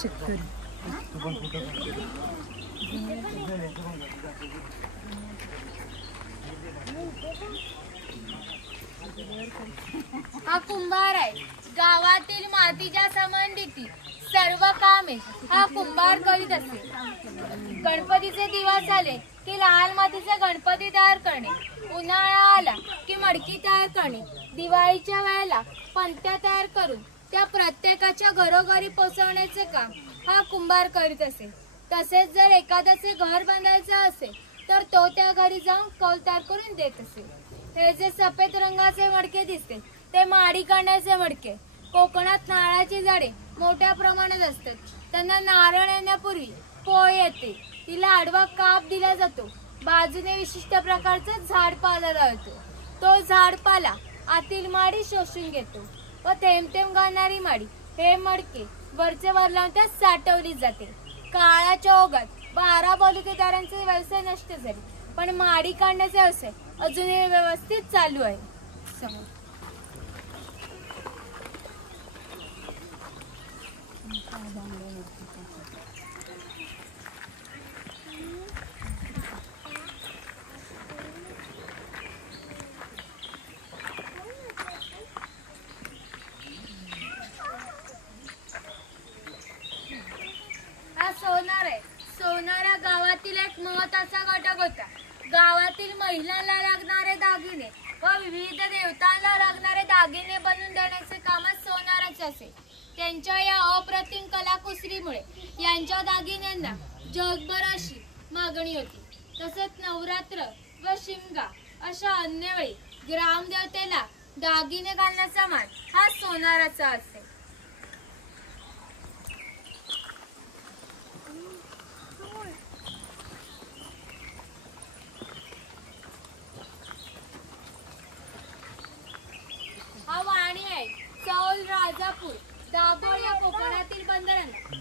शेतकरी हा कुंभार आहे. गावातील मातीच्या संबंधित सर्व कामे हा कुंभार करीत असे. गणपतीचे दिवस आले की लाल मातीचे गणपती तयार करणे, उन्हाळा आला की मडकी तयार करणे, दिवाळीच्या वेळेला पंत्या तयार करून त्या प्रत्येकाच्या घरोघरी पोचवण्याचे काम हा कुंभार करीत असे. तसेच जर एखाद्याचे घर बांधायचे असेल तर तो त्या घरी जाऊन कौल तयार करून देत असे. हे जे सफेद रंगाचे मडके दिसते ते माडी काढण्याचे मडके. कोकणात नारळाची झाडे मोठ्या प्रमाणात असतात. त्यांना नारळ येण्यापूर्वी पोळ येते, तिला आडवा काप दिला जातो. बाजूने विशिष्ट प्रकारचा झाडपाला लावतो. तो झाडपाला आतील माडी शोषून घेतो व थेंब थेंब गाणारी माडी हे मडके वरचे वर लावून त्यात साठवली जाते. काळाच्या ओघात 12 बलुतेदारांचे व्यवसाय नष्ट झाले, पण माडी काढण्याचे व्यवसाय अजूनही व्यवस्थित चालू आहे. हा सोनार आहे. सोनार हा गावातील एक महत्त्वाचा घटक होता. गावातील महिलांना लागणारे दागिने व विविध देवतांना लागणारे दागिने बनवून देण्याचे काम सोनाराचे असे. त्यांच्या या अप्रतिम कलाकुसरीमुळे यांच्या दागिन्यांना जगभर अशी मागणी होती. तसेच नवरात्र व शिमगा अशा अन्य वेळी ग्रामदेवतेला दागिने घालण्याचा मान हा सोनाराचा असे. हा वाणी आहे. चौल, राजापूर, दाभोळ या कोकणातील बंदरांना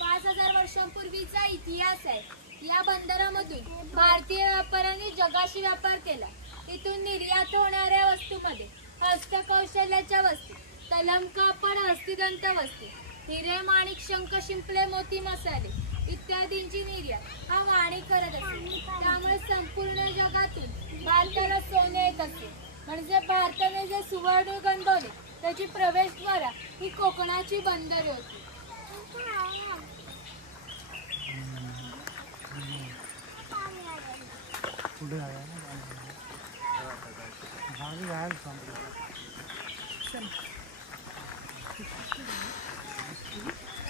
5000 वर्षांपूर्वीचा इतिहास आहे. या बंदरामधून भारतीय व्यापाऱ्यांनी जगाशी व्यापार केला. इथून निर्यात होणाऱ्या वस्तूंमध्ये हस्तकौशल्याच्या वस्तू, तलम कापड, हस्तिदंत वस्तू, हिरे, माणिक, शंख, शिंपले, मोती, मसाले इत्यादींची निर्यात हा वाणी करत असे. त्यामुळे संपूर्ण जगातून भारताला सोने येत असे. म्हणजे भारताने जे सुवर्ण गंडवले त्याची प्रवेशद्वार ही कोकणाची बंदरे होती.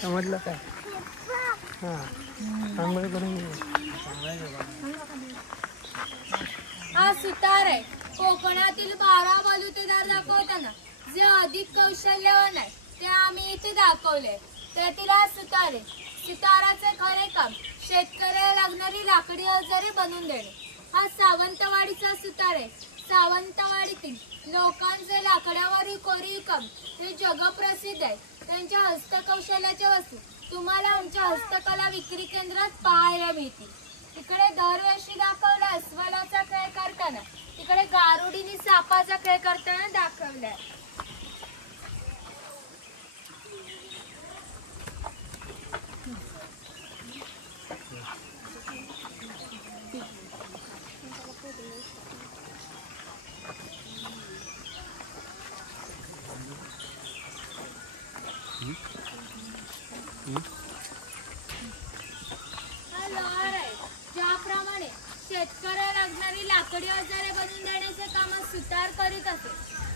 समजलं काय? हा सुतार आहे. कोकणातील 12 बलुतेदार दाखवताना जे अधिक कौशल्यवान आहे ते आम्ही इथे दाखवले. त्यातील हा सुतार आहे. सुताराचे खरे काम शेतकऱ्याला लागणारी लाकडी अवजारे बनवून देणे. हा सावंतवाडीचा सुतार आहे. सावंतवाडीतील लोकांचे लाकडावरील कोरीव काम हे जगप्रसिद्ध आहे. त्यांच्या हस्तकौशल्याच्या वस्तू तुम्हाला आमच्या हस्तकला विक्री केंद्रात पाहायला मिळतील. इकडे दरवर्षी दाखवला अस्वलाचा खेळ करताना, तिकडे गारुडीने सापाचा खेळ करताना दाखवलाय. हा लोहार आहे. ज्याप्रमाणे शेतकऱ्याला लागणारी लाकडी अवजारे बनवून देण्याचे काम सुतार करीत असे,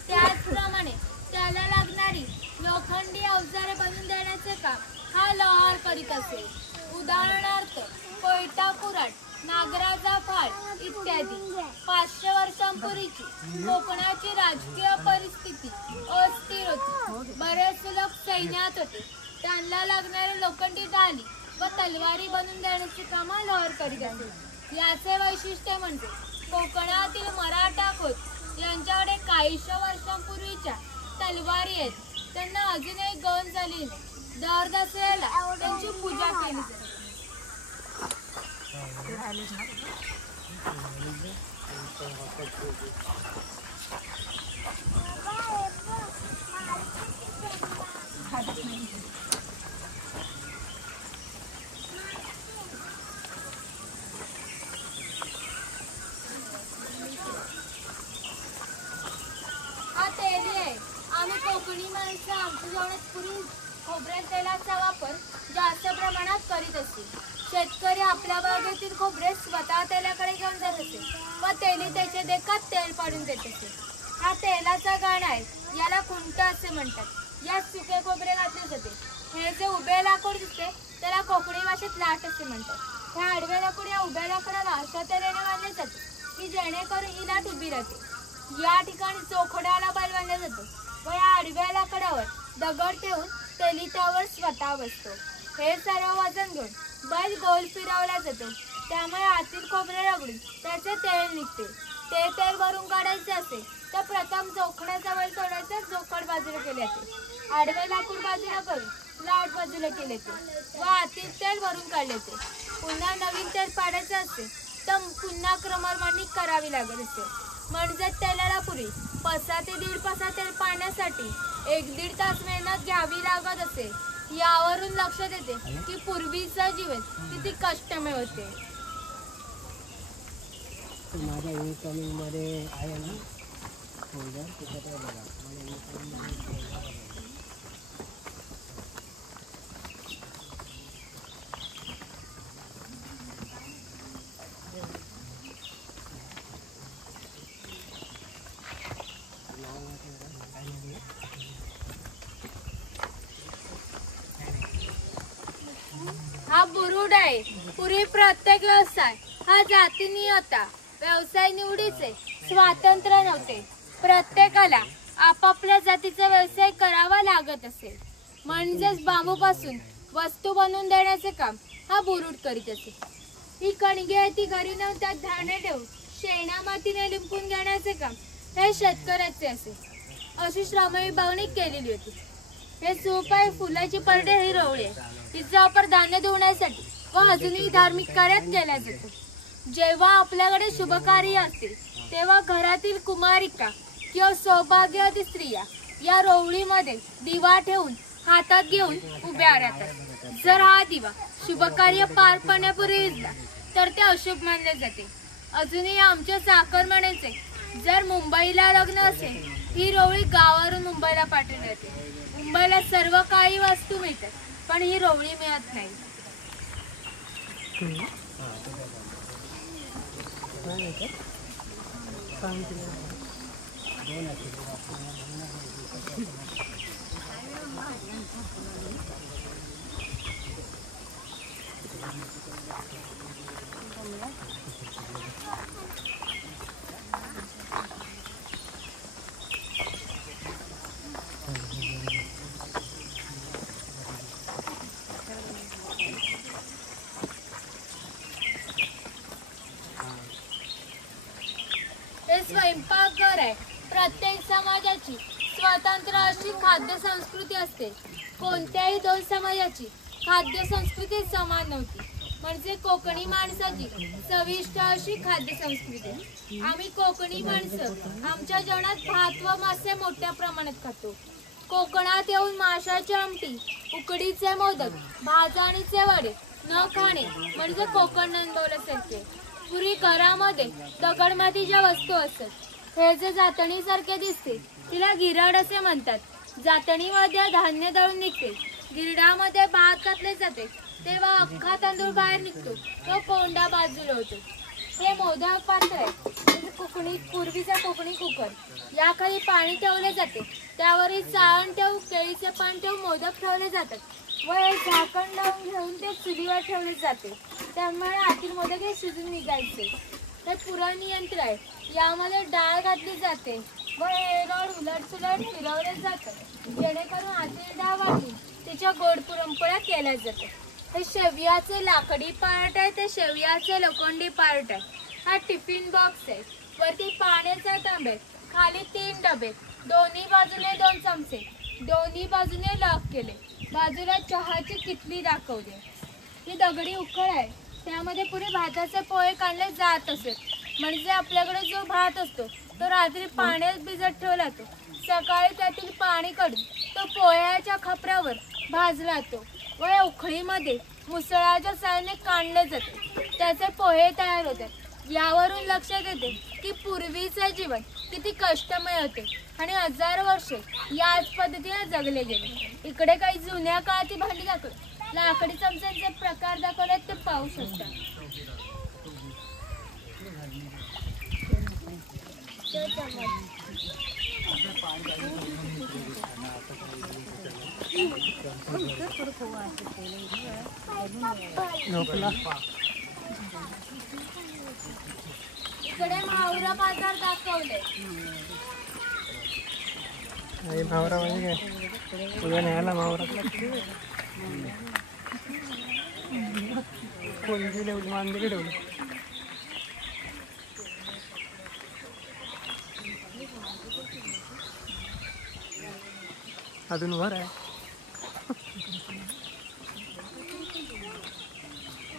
त्याचप्रमाणे त्याला लागणारी लोखंडी अवजारे बनवून देण्याचे काम हा लोहार करीत असे. उदाहरणार्थ कोयटा, कुऱ्हाड, नागराचा फाळ इत्यादी. 500 वर्षांपूर्वीची कोकणाची राजकीय परिस्थिती अस्थिर होती. बरेच लोक सैन्यात होते. त्यांना लागणारे लोखंडी ढाली व तलवारी बनवून देण्याचे काम लोहार करीत असे. याचे वैशिष्ट्य म्हणजे कोकणातील मराठा खोत यांच्याकडे काहीशा वर्षांपूर्वीच्या तलवारी आहेत. त्यांना अजूनही गौण झाली नाही. दर दसऱ्याला त्यांची पूजा केली जाते. प्रत्येकात तेल पाडून देत असे. हा तेलाचा गाणा आहे, याला खुंट असे म्हणतात. यात सुके खोबरे घातले जाते. हे जे उभे लाकूड दिसते त्याला कोकणी भाषेत लाट असे म्हणतात. हे आडवे लाकूड या उभ्या लाकडाला अशा तऱ्हेने बांधले जाते की जेणेकरून ही लाट उभी राहते. या ठिकाणी चोखडाला बैल बांधला जातो व या आडव्या लाकडावर दगड ठेवून तेली त्यावर स्वतः बसतो. हे सर्व वजन घेऊन बैल गोल फिरवला जातो. त्यामुळे आतील खोबरे रगडून त्याचे तेल निघते. ते तेल भरून काढायचे असे तर प्रथम चोखड्याचा बैल तोडायचा, चोखड बाजूला केले जाते. आडवे लाकूड बाजूला करून लाट बाजूला केले जाते व आतील तेल भरून काढले जाते. पुन्हा नवीन तेल पाडायचे असते तर पुन्हा क्रमरमानी करावी लागत असते. म्हणजे तेलाला पूर्वी 5 ते 1.5 पसा तेल पाडण्यासाठी 1-1.5 तास मेहनत घ्यावी लागत असे. यावरून लक्षात येते की पूर्वीचं जीवन किती कष्टमय होते. माझ्या इन्कमिंग मध्ये आहे ना फोल्डर, त्याच्यात बघा माझ्या इन्कमिंग हा बुरुड आहे. पूर्वी प्रत्येक व्यवसाय हा जातीने होता. व्यवसाय निवडीचे स्वातंत्र्य नव्हते. प्रत्येकाला आपापल्या जातीचा व्यवसाय करावा लागत असे. म्हणजेच बांबूपासून वस्तू बनवून देण्याचे काम हा बुरुड करीत असे. ही कणगी आहे ती घरी नेऊन त्यात धान्य ठेवून शेणा मातीने लिंपून घेण्याचे काम हे शेतकऱ्याचे असे. अशी श्रम विभागणी केलेली होती. हे सूप आहे, फुलाची परडे ही रवळी आहे. तिचा वापर धान्य धुवण्यासाठी व अजूनही धार्मिक कार्यात केला जातो. जेव्हा आपल्याकडे शुभ कार्य असते तेव्हा घरातील कुमारिका किंवा सौभाग्यवती स्त्रिया या रोवळीमध्ये दिवा ठेवून हातात घेऊन उभ्या राहतात. जर हा दिवा शुभ कार्य पार पाडण्यापूर्वी विझला तर ते अशुभ मानले जाते. अजूनही आमच्या चाकरमान्यांचे जर मुंबईला लग्न असेल ही रोवळी गावावरून मुंबईला पाठवली जाते. मुंबईला सर्व काही वस्तू मिळतात पण ही रोवळी मिळत नाही. स्वयंपाकघर आहे. प्रत्येक समाजाची स्वतंत्र अशी खाद्य संस्कृती असते. कोणत्याही 2 समाजाची खाद्य संस्कृती समान नव्हती. म्हणजे कोकणी माणसाची चविष्ट अशी खाद्य संस्कृती. आम्ही कोकणी माणसं आमच्या जेवणात भात व मासे मोठ्या प्रमाणात खातो. कोकणात येऊन माशाची आमटी, उकडीचे मोदक, भाजणीचे वडे न खाणे म्हणजे कोकण नंदवल्यासारखे. पूर्वी घरामध्ये दगडमातीच्या वस्तू असतात. हे जे जातणीसारखे दिसते तिला गिराड असे म्हणतात. जातणीमध्ये धान्य दळून निघते. गिरडामध्ये भात घातले जाते तेव्हा अख्खा तांदूळ बाहेर निघतो. तो कोंडा बाजूला होतो. हे मोदक पात्र आहे. कोकणी पूर्वीचा कोकणी कुकर. याखाली पाणी ठेवले जाते. त्यावरही चाळण ठेवून केळीचे पान ठेवून मोदक ठेवले जातात व हे झाकण लावून घेऊन ते चुलीवर ठेवले जाते. त्यामुळे आतील मोदक हे शिजून निघायचे. हे पुरण यंत्र आहे. यामध्ये डाळ घातली जाते व हे रड उलटसुलट फिरवले जातात जेणेकरून आतील डाळ वाटून त्याच्या गोड पुरणपोळ्या केल्या जातात. हे शेवयाचे लाकडी पार्ट आहे. ते शेवयाचे लोखंडी पार्ट आहे. हा टिफिन बॉक्स आहे. वरती पाण्याचा तांबे, खाली 3 डबे, दोन्ही बाजूने 2 चमचे, दोन्ही बाजूने लॉक केले. बाजूला चहाची किटली दाखवली. ही दगडी उकळ आहे. त्यामध्ये पुढे भाताचे पोहे काढले जात असत. म्हणजे आपल्याकडे जो भात असतो तो रात्री पाण्यात भिजत ठेवला जातो. सकाळी त्यातील पाणी काढून तो पोह्याच्या खापरावर भाजला जातो व या उखळीमध्ये मुसळाच्या साहाय्याने काढले जाते. त्याचे पोहे तयार होतात. यावरून लक्षात येते की पूर्वीचे जीवन किती कष्टमय होते आणि हजारो वर्षे याच पद्धतीने जगले गेले. इकडे काही जुन्या काळातील भांडी दाखवली. लाकडी चमच्यांचे प्रकार दाखवले ते पाहू शकता. इकडे माहुरा बाजार दाखवले. मावरा म्हणजे काय तुझ्या न्यायला मावरा कोणती ठेवली मांजरी ठेवली. अजून वर आहे.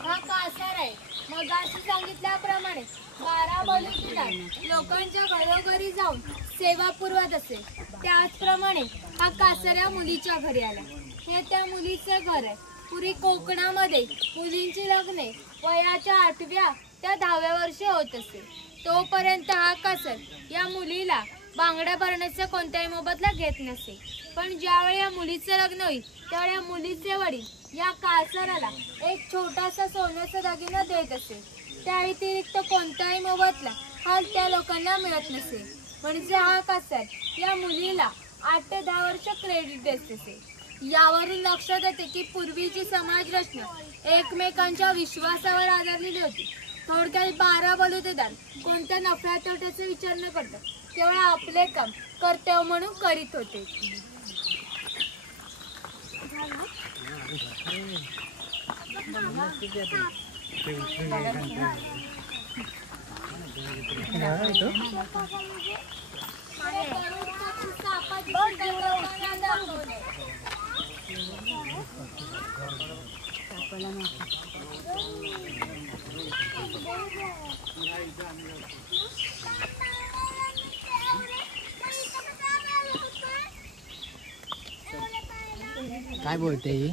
हा कासार आहे. मगाशी सांगितल्याप्रमाणे 12 बलुतेदार लोकांच्या घरोघरी जाऊन सेवा पुरवत असे. त्याचप्रमाणे हा कासार या मुलीच्या घरी आला. हे त्या मुलीचे घर आहे. पूर्वी कोकणामध्ये मुलींची लग्ने वयाच्या 8व्या त्या 10व्या वर्षी होत असे. तोपर्यंत हा कासार या मुलीला बांगड्या भरण्याचा कोणताही मोबदला घेत नसे. पण ज्यावेळी या मुलीचे लग्न होईल त्यावेळी या मुलीचे वडील या कासाराला एक छोटासा सोन्याचा दागिना देत असे. त्या व्यतिरिक्त कोणताही मोबदला हा त्या लोकांना मिळत नसे. म्हणजे हा कासार या मुलीला 8 ते 10 वर्ष क्रेडिट देत असे. यावरून लक्षात येते की पूर्वीची समाज रचना एकमेकांच्या विश्वासावर आधारलेली होती. थोडक्यात 12 बलुतेदार कोणत्या नफ्या तोट्याचा विचार न करता केवळ आपले काम कर्तव्य म्हणून करीत होते. काय बोलते ही?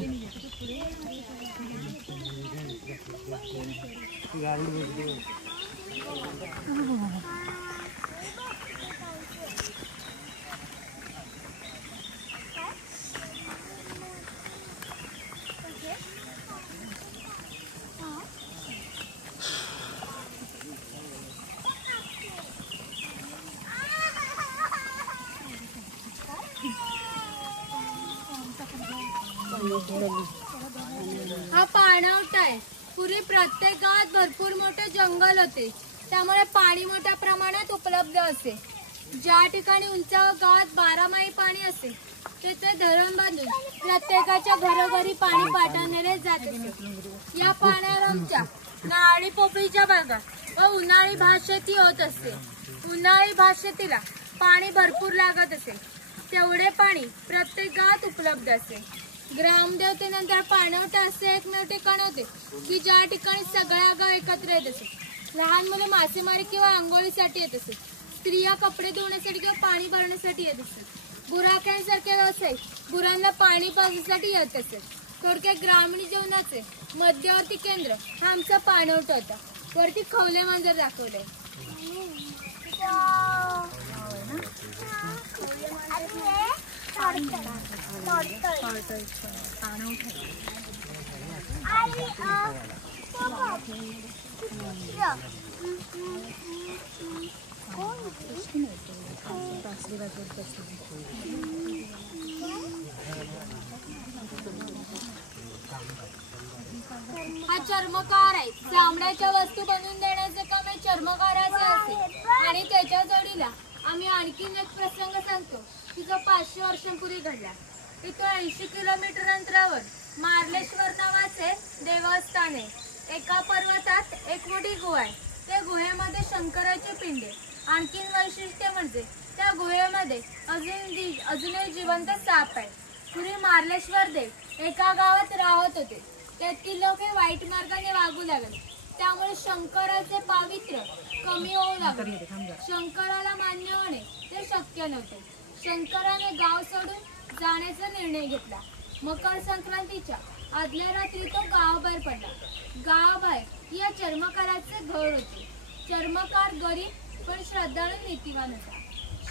हा पाणवठा आहे. पूर्वी प्रत्येक गावात भरपूर मोठे जंगल होते. त्यामुळे पाणी मोठ्या प्रमाणात उपलब्ध असे. ज्या ठिकाणी उंच गावात 12माही पाणी असे तेथे धरण बांधून प्रत्येकाच्या घरोघरी पाणी पाठवण्यात जात असे. या पाण्याच्या नारळी पोफळीच्या बागा व उन्हाळी भातशेती होत असते. उन्हाळी भातशेतीला पाणी भरपूर लागत असे. तेवढे पाणी प्रत्येक गावात उपलब्ध असे. ग्रामदेवतेनंतर पाणवठा असे एकमेव ठिकाण होते की ज्या ठिकाणी सगळ्या गाव एकत्र येत असे. लहान मुले मासेमारी किंवा आंघोळीसाठी येत असत. स्त्रिया कपडे धुण्यासाठी किंवा पाणी भरण्यासाठी येत असत. गुराख्यांसारखे व्यवसाय गुरांना पाणी पाजण्यासाठी येत असत. थोडक्यात ग्रामीण जीवनाचे मध्यवर्ती केंद्र हा आमचा पाणवठा होता. वरती खवले मांजर दाखवले. हा चर्मकार आहे. चामड्याच्या वस्तू बनवून देण्याचे काम हे चर्मकाराचे असते. आणि त्याच्या जोडीला आम्ही आणखीन एक प्रसंग सांगतो की जो 500 वर्षांपूर्वी घडला. इथून 80 किलोमीटर अंतरावर मार्लेश्वर नावाचे देवस्थान आहे. एका पर्वतात एक मोठी गुहा आहे. त्या गुहेमध्ये शंकराची पिंड आहे. आणखीन वैशिष्ट्य म्हणजे त्या गुहेमध्ये अजूनही जिवंत साप आहे. पूर्वी मार्लेश्वर देव एका गावात राहत होते. त्यातील लोक हे वाईट मार्गाने वागू लागले. त्यामुळे शंकराचे पावित्र्य कमी होऊ लागले. शंकराला मान्य होणे ते शक्य नव्हते. शंकराने गाव सोडून जाण्याचा निर्णय घेतला. मकर संक्रांतीच्या आदल्या रात्री तो गावाबाहेर पडला. गावाबाहेर या चर्मकाराचे घर होते. चर्मकार गरीब पण श्रद्धाळू नीतिवान होता.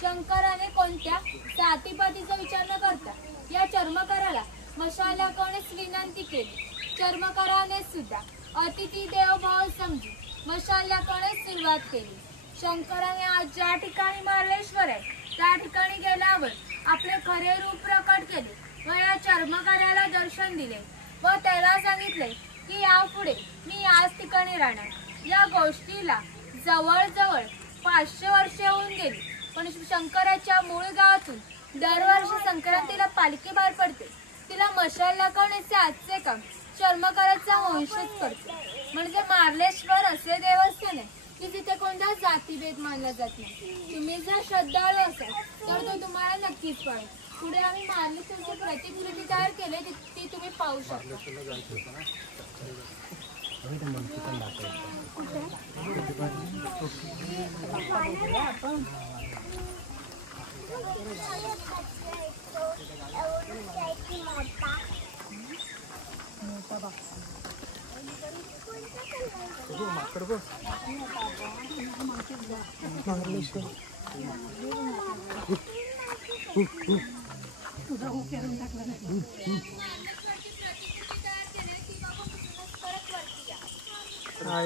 शंकराने कोणत्या जातीपातीचा विचार न करता या चर्मकाराला मशाल दाखवण्यास विनंती केली. चर्मकाराने सुद्धा अतिथी देव भाव समजून मशाल दाखवण्यास सुरुवात केली. शंकराने आज ज्या ठिकाणी मार्लेश्वर आहे त्या ठिकाणी गेल्यावर आपले खरे रूप प्रकट केले व या चर्मकार्याला दर्शन दिले व त्याला सांगितले की यापुढे मी याच ठिकाणी राहणार। या गोष्टीला जवळजवळ 500 वर्षे होऊन गेली, पण शंकराच्या मूळ गावातून दरवर्षी संक्रांतीला पालखी बाहेर पडते। तिला मशाल दाखवण्याचे आजचे काम चर्मकाराचा वंशच करतो। म्हणजे मार्लेश्वर असे देवस्थान आहे की तिथे कोणता जातीभेद मानला जात नाही। तुम्ही जर श्रद्धाळू असाल तर तो तुम्हाला नक्कीच पाळेल। पुढे आम्ही मार्लेश्वरची प्रतिकृती तयार केली ती तुम्ही पाहू शकता।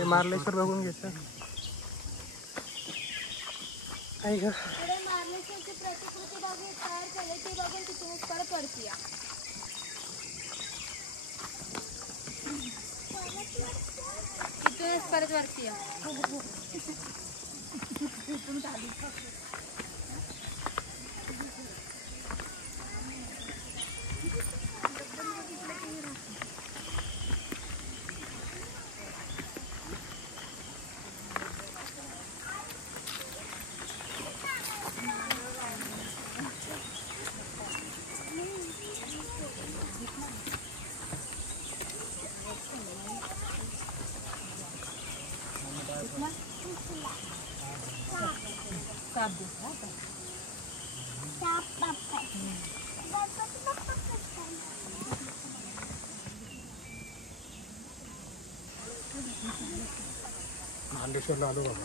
मार्लेश्वर बघून घ्यायचं काय ग? पुढे मार्लेश्वरची प्रतिकृती बघून तयार केली ती बघून तिथूनच परत वरती या। तिथूनच परत वरती या। मार्लेश्वरला आलो बाबा।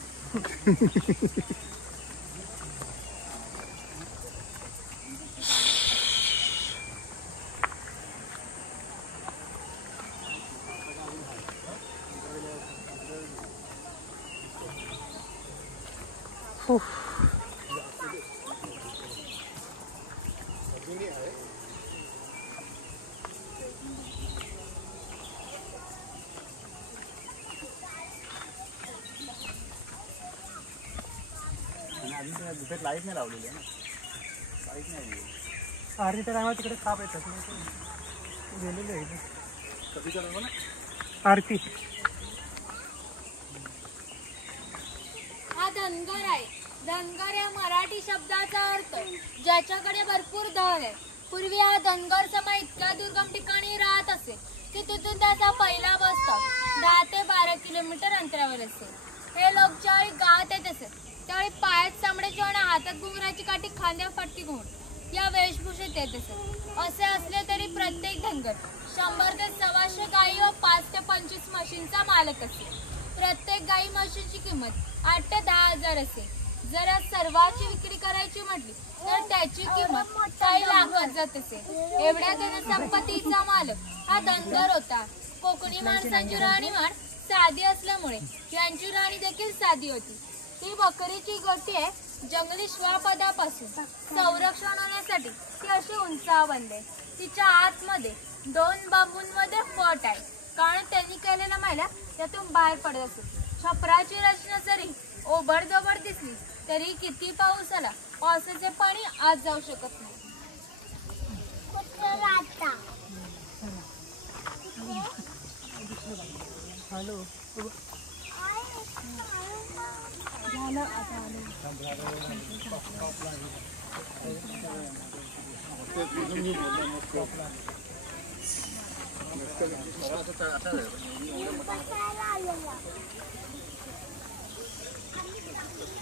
लाईट नाही लावलेली आहे ना, लाईट नाही आरतीच्या टायमाला तिकडे साप येतात गेलेले आहे कधी करावं ना आरती। हा धनगर आहे। धनगर या मराठी शब्दाचा अर्थ ज्याच्याकडे भरपूर धन आहे। पूर्वी हा धनगर समाज इतक्या दुर्गम ठिकाणी राहत असे की तिथून त्याचा पहिला बसता 10 ते 12 किलोमीटर अंतरावर असे। हे लोक ज्यावेळी गावात येत असे त्यावेळी पायात चामड्याची आणि हातात घुंगराची काठी, खांद्यावर फटकी घुंगरू या वेशभूषेत येत असत। असे असले तरी प्रत्येक धनगर 100 ते 125 गायी व 5 ते 25 म्हशींचा मालक असे। प्रत्येक गायी म्हशीची किंमत 8 ते 10 हजार असे। जर आज सर्वांची विक्री करायची म्हटली तर त्याची किंमत काही लाखात जात असे। एवढ्या धनसंपत्तीचा मालक हा धनगर होता। कोकणी माणसांची राहणीमान साधी असल्यामुळे यांची राहणी देखील साधी होती। ती बकरीची गोटी आहे। जंगली श्वापदापासून संरक्षण होण्यासाठी ती अशी उंचावली आहे। तिच्या आतमध्ये 2 बांबूंमध्ये फट आहे, कारण त्यांनी केलेला मैला त्यातून बाहेर पडत असतो। छपराची रचना जरी ओबडधोबड दिसली तरी किती पाऊस आला पावसाचे पाणी आत जाऊ शकत नाही। हॅलो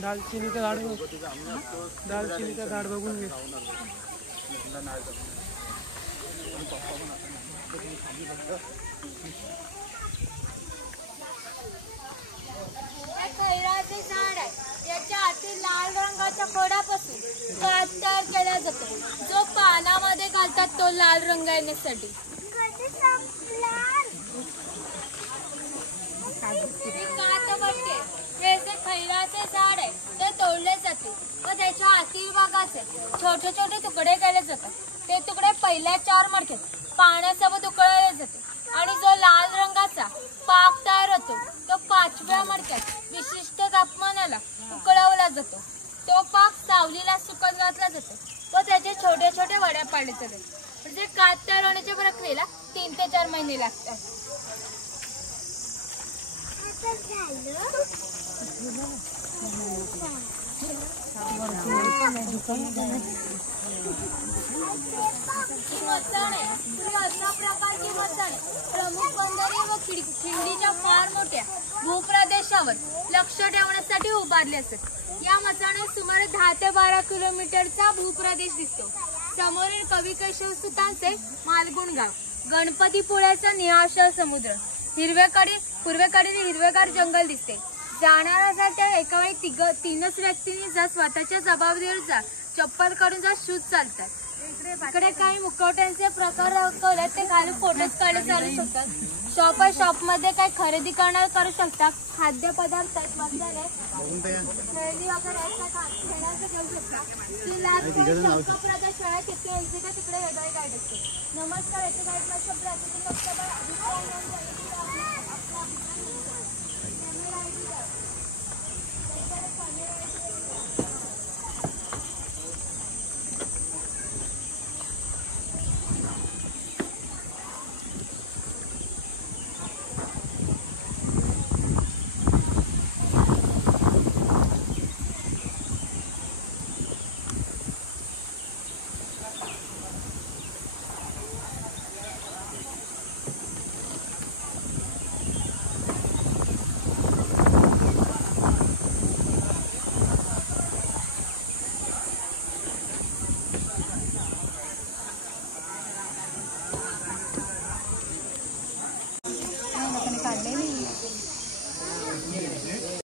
दालचिनीचं झाड दालचिनीचं झाड बघून घे। खैराचे झाड आहे। याच्या आतील लाल रंगाच्या खोडापासून काच तयार केला जातो, जो पानामध्ये घालतात तो लाल रंग येण्यासाठी। हे जे खैराचे झाड आहे छोटे छोटे तुकडे केले जातात. ते तुकडे पहिल्या 4 मडक्यात पाण्यासोबत उकळले जाते आणि जो लाल रंगाचा पाक तयार होतो तो 5व्या मडक्यात विशिष्ट तापमानाला उकळवला जातो. तो पाक सावलीला सुकत घातला जातो व त्याचे छोटे छोटे वड्या पाडले जातात. म्हणजे कात तयार होण्याच्या प्रक्रियेला 3 ते 4 महिने लागतात. मचाणे ही अशा प्रकारची मचाणे प्रमुख बंदरे व खिंडीच्या फार मोठ्या भूप्रदेशावर लक्ष ठेवण्यासाठी उभारले असतात. या मचाण्यात सुमारे 10 ते 12 किलोमीटरचा भूप्रदेश दिसतो. समोरील कवी केशव सुतांचे मालगुण गाव, गणपतीपुळ्याचा निळाशार समुद्र, पूर्वेकडील हिरवेगार जंगल दिसते. जाणाऱ्यासाठी एका वेळी 3च व्यक्तींनी जा स्वतःच्या जबाबदारीचा चप्पल काढून जा शूज चालतात. इकडे काही मुखवट्यांचे प्रकार दाखवले ते खाली फोटोच काढले चालू शकतात. शॉप मध्ये काही खरेदी करणार करू शकतात. खाद्यपदार्थ आहेत, मसाले, खेळणी वगैरे खेळायचं घेऊ शकता. तिकडे वेगळे गाईड असते. नमस्कार, येथे गाईड